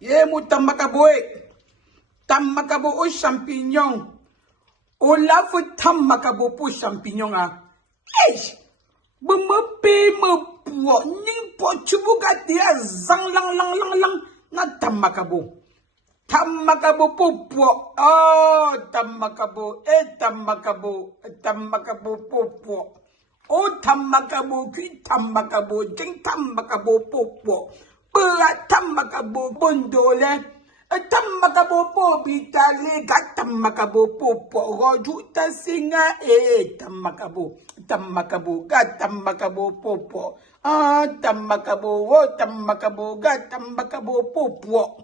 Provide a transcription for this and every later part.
Ye mou tamakaboe. Tamakabo au champignon. O la fou tamakabo pour champignon a. Hey! Bumpe me po. Ning po chubugati a zang lang lang lang lang. Na tamakabo. Tamakabo po. Oh, tamakabo. Tamakabo. Tamakabo po. O tamakabo ki tamakabo. Jeng tamakabo po. Pera tamakabo bondole. Tamakabo po bitale. Tamakabo po. Rojuta singa tamakabo. Tamakabo. Tamakabo po. Ah, tamakabo. Oh, tamakabo. Tamakabo po.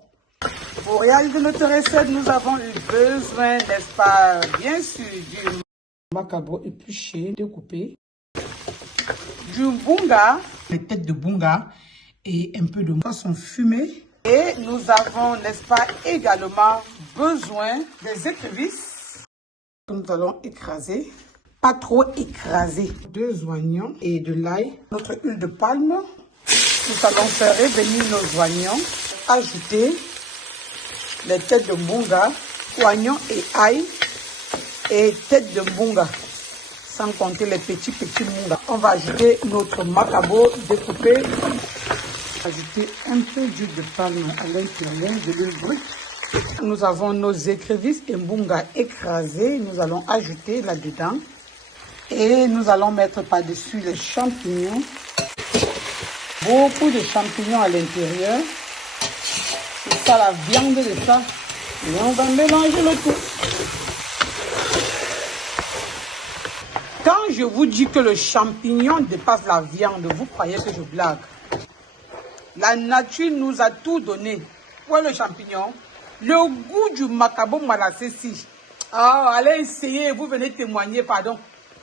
Pour réaliser notre recette, nous avons eu besoin, n'est-ce pas, bien sûr, du macabo épluché, découpé, du bunga, les têtes de bunga et un peu de poisson fumé. Et nous avons, n'est-ce pas, également besoin des écrevisses que nous allons écraser, pas trop écraser. 2 oignons et de l'ail, notre huile de palme. Nous allons faire revenir nos oignons, ajouter les têtes de bunga, oignons et ail et têtes de bunga, sans compter les petits bunga. On va ajouter notre macabo découpé, ajouter un peu d'huile de palme à l'intérieur de l'huile brute. Nous avons nos écrevisses et bunga écrasés, nous allons ajouter là-dedans et nous allons mettre par-dessus les champignons, beaucoup de champignons à l'intérieur. Ça, la viande de ça, et on va mélanger le tout. Quand je vous dis que le champignon dépasse la viande, vous croyez que je blague. La nature nous a tout donné. Où est le champignon? Le goût du macabo malassesi. Ah, allez essayer, vous venez témoigner, pardon.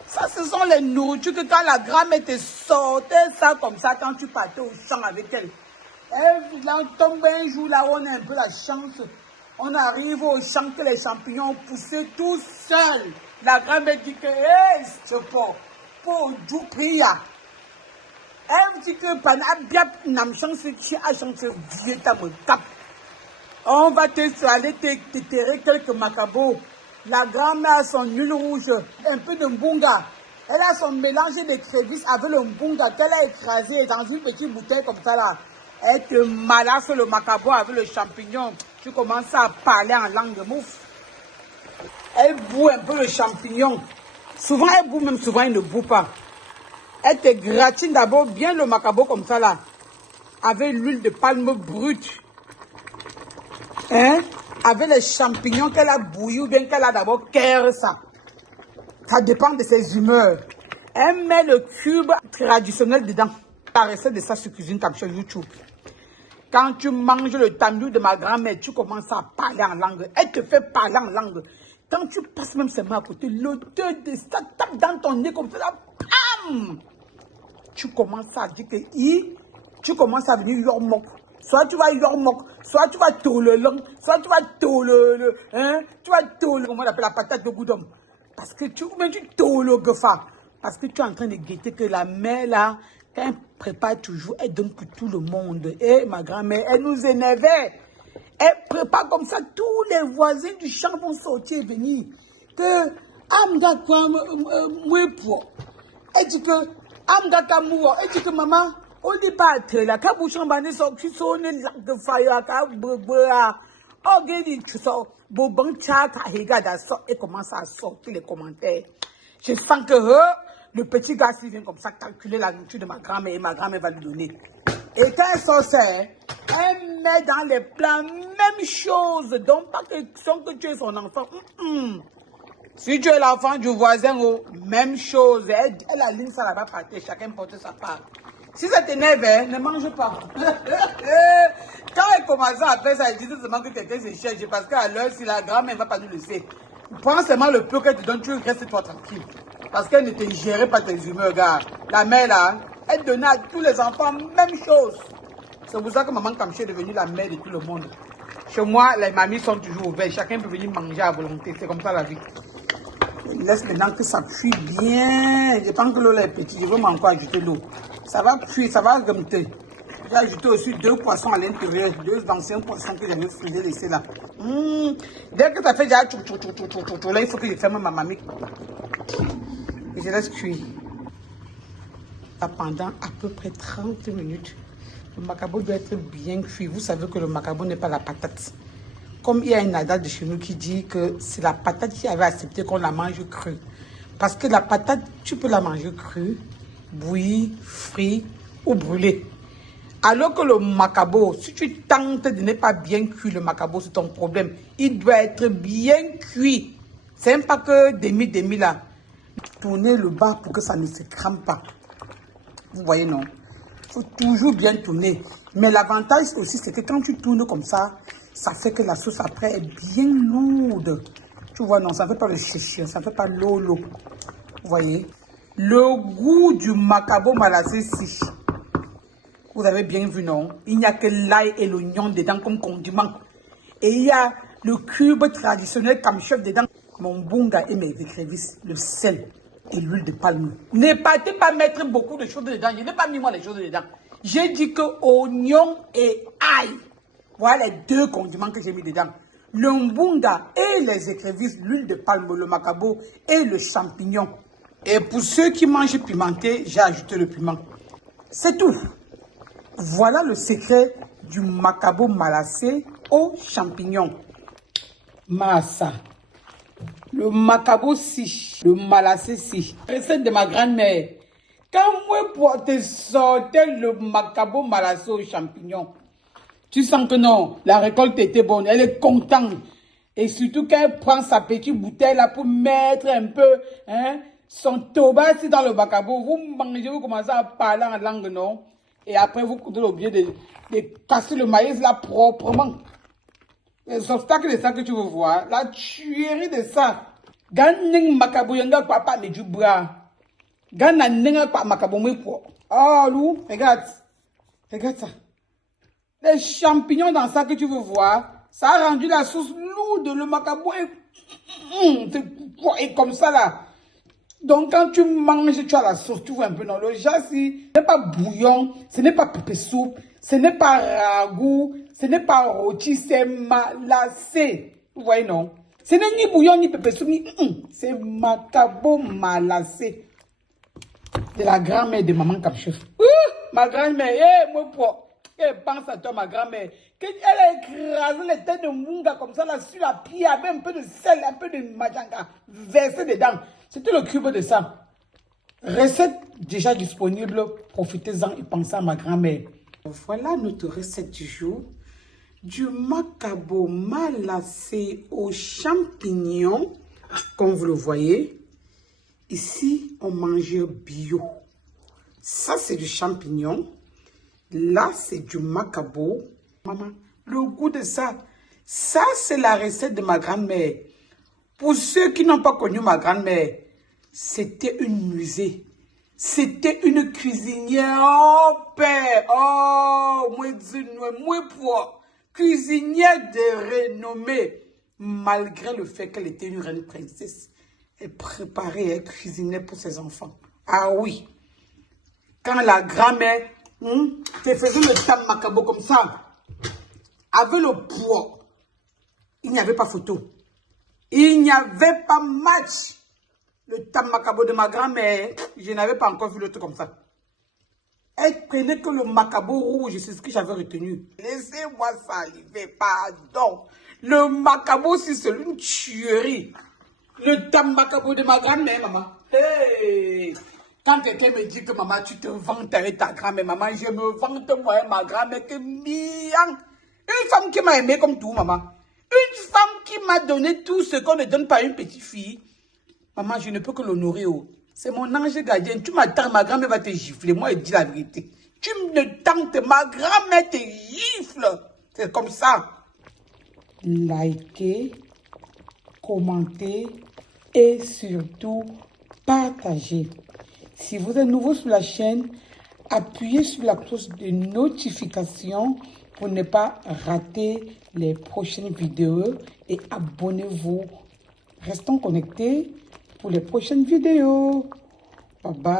Ça, ce sont les nourritures que quand la grand-mère te sortait ça comme ça, quand tu partais au champ avec elle. Et là, on tombe un jour là où on a un peu la chance. On arrive au champ que les champignons poussent tout seuls. La grand-mère dit que, hey, c'est pour du pria. Elle dit que, bien, n'a chance, tu as chance, vieux ta me cap. On va aller te terrer quelques macabos. La grand-mère a son huile rouge, un peu de mbunga. Elle a son mélange d'écrevisses avec le mbunga qu'elle a écrasé dans une petite bouteille comme ça là. Elle te malasse le macabo avec le champignon. Tu commences à parler en langue de mouffe. Elle bout un peu le champignon. Souvent, elle bout, même souvent, elle ne bout pas. Elle te gratine d'abord bien le macabo comme ça là. Avec l'huile de palme brute. Hein? Avec les champignons qu'elle a bouilli ou bien qu'elle a d'abord cuire ça. Ça dépend de ses humeurs. Elle met le cube traditionnel dedans. La recette de ça sur Cuisine Tam sur YouTube. Quand tu manges le tandoori de ma grand-mère, tu commences à parler en langue. Elle te fait parler en langue. Quand tu passes même ses mains à côté, l'odeur de ça tape dans ton nez comme ça. Là, bam! Tu commences à dire que tu commences à venir yormok. Soit tu vas yormok, soit tu vas tololong, soit tu vas tololo, hein? Tu vas tololo, comment on appelle la patate de goudom. Parce que tu tologofa. Parce que tu es en train de guetter que la mère là, quand elle prépare toujours, elle donne pour tout le monde. Et ma grand-mère, elle nous énervait. Elle prépare comme ça, tous les voisins du champ vont sortir et venir. Que Amda quoi, pour. Elle dit que Amda Kamoua, elle dit que maman, on n'est pas là. Quand vous chambannez, qui sont les lacs de fire, quand oh, tu sors, Boban Tchak, et commence à sortir les commentaires. Je sens que le petit gars, s'il vient comme ça, calculer la nourriture de ma grand-mère et ma grand-mère va lui donner. Et quand elle sort ça, elle met dans les plats même chose. Donc, pas question que tu es son enfant. Si tu es l'enfant du voisin, même chose. Elle aligne ça là-bas par terre, chacun porte sa part. Si ça t'énerve, ne mange pas. Quand elle commence à faire ça, elle dit seulement que quelqu'un se cherche. Parce qu'à l'heure, si la grand-mère ne va pas nous laisser, prends seulement le peu qu'elle te donne, tu restes toi tranquille. Parce qu'elle ne te gérait pas tes humeurs, gars. La mère, là, elle donnait à tous les enfants même chose. C'est pour ça que maman Kamché est devenue la mère de tout le monde. Chez moi, les mamies sont toujours ouvertes. Chacun peut venir manger à volonté. C'est comme ça la vie. Je laisse maintenant que ça cuit bien. Je pense que l'eau est petite. Je veux encore ajouter l'eau. Ça va cuire, ça va remonter. J'ai ajouté aussi 2 poissons à l'intérieur, 2 anciens poissons que j'avais frisés laissés là. Dès que ça fait déjà là, il faut que je ferme ma mamie. Et je laisse cuire. Pendant à peu près 30 minutes. Le macabo doit être bien cuit. Vous savez que le macabo n'est pas la patate. Comme il y a un adage de chez nous qui dit que c'est la patate qui avait accepté qu'on la mange crue. Parce que la patate, tu peux la manger crue, bouillie, frite ou brûlée. Alors que le macabo, si tu tentes de ne pas bien cuire le macabo, c'est ton problème. Il doit être bien cuit. C'est même pas que demi là. Tournez le bas pour que ça ne se crame pas. Vous voyez, non? Il faut toujours bien tourner. Mais l'avantage aussi, c'est que quand tu tournes comme ça fait que la sauce après est bien lourde. Tu vois, non, ça ne fait pas le chichi, ça ne fait pas lolo. Vous voyez? Le goût du macabo malassé, si. Vous avez bien vu, non? Il n'y a que l'ail et l'oignon dedans comme condiment. Et il y a le cube traditionnel comme chef dedans. Mon bunga et mes écrevisses, le sel et l'huile de palme. Ne partez pas mettre beaucoup de choses dedans. Je n'ai pas mis moi les choses dedans. J'ai dit que oignon et ail. Voilà les 2 condiments que j'ai mis dedans. Le mbunga et les écrevisses, l'huile de palme, le macabo et le champignon. Et pour ceux qui mangent pimenté, j'ai ajouté le piment. C'est tout. Voilà le secret du macabo malassé aux champignons. Massa. Le macabo si, le malassé si. Recette de ma grand-mère. Quand moi te sortais le macabo malassé aux champignons, tu sens que non, la récolte était bonne, elle est contente. Et surtout quand elle prend sa petite bouteille là pour mettre un peu son toba dans le macabo, vous mangez, vous commencez à parler en langue, non? Et après vous avez oublié de casser le maïs là proprement. Les obstacles de ça que tu veux voir, la tuerie de ça. Gagneng macabo yanga papa me du bras. Gana nenga pa macabo me quoi. Oh Lou, regarde. Regarde ça. Les champignons dans ça que tu veux voir, ça a rendu la sauce lourde, le macabo est comme ça là. Donc quand tu manges, tu as la sauce, tu vois un peu non. Le jassi, ce n'est pas bouillon, ce n'est pas pépé soupe, ce n'est pas ragoût, ce n'est pas rôti, c'est malassé. Vous voyez non? Ce n'est ni bouillon ni pépé soupe, c'est macabo malassé. De la grand-mère de maman Capchef. Ma grand-mère, moi pour. Elle pense à toi, ma grand-mère. Elle a écrasé les têtes de munga comme ça, là, sur la pierre, avec un peu de sel, un peu de majanga, versé dedans. C'était le cube de ça. Recette déjà disponible. Profitez-en et pensez à ma grand-mère. Voilà notre recette du jour. Du macabo malassé aux champignons. Comme vous le voyez. Ici, on mange bio. Ça, c'est du champignon. Là, c'est du macabo. Maman, le goût de ça, c'est la recette de ma grand-mère. Pour ceux qui n'ont pas connu ma grand-mère, c'était une musée. C'était une cuisinière. Oh, père. Oh, moi, cuisinière de renommée. Malgré le fait qu'elle était une reine princesse. Elle préparait, elle cuisinait pour ses enfants. Ah oui. Quand la grand-mère te faisait le tam macabo comme ça, avec le poids, il n'y avait pas photo. Il n'y avait pas match. Le tam macabo de ma grand-mère, je n'avais pas encore vu le truc comme ça. Elle prenait que le macabo rouge, c'est ce que j'avais retenu. Laissez-moi saliver, pardon. Le macabo, c'est une tuerie. Le tam macabo de ma grand-mère, maman. Hey! Quand quelqu'un me dit que maman, tu te vantes avec ta grand-mère, maman, je me vante moi et ma grand-mère que bien. Une femme qui m'a aimé comme tout, maman. Une femme qui m'a donné tout ce qu'on ne donne pas à une petite fille. Maman, je ne peux que l'honorer. Oh. C'est mon ange gardien. Tu m'attends, ma grand-mère va te gifler. Moi, elle dit la vérité. Tu me tentes, ma grand-mère te gifle. C'est comme ça. Likez, commentez et surtout partagez. Si vous êtes nouveau sur la chaîne, appuyez sur la cloche de notification pour ne pas rater les prochaines vidéos et abonnez-vous. Restons connectés pour les prochaines vidéos. Bye bye.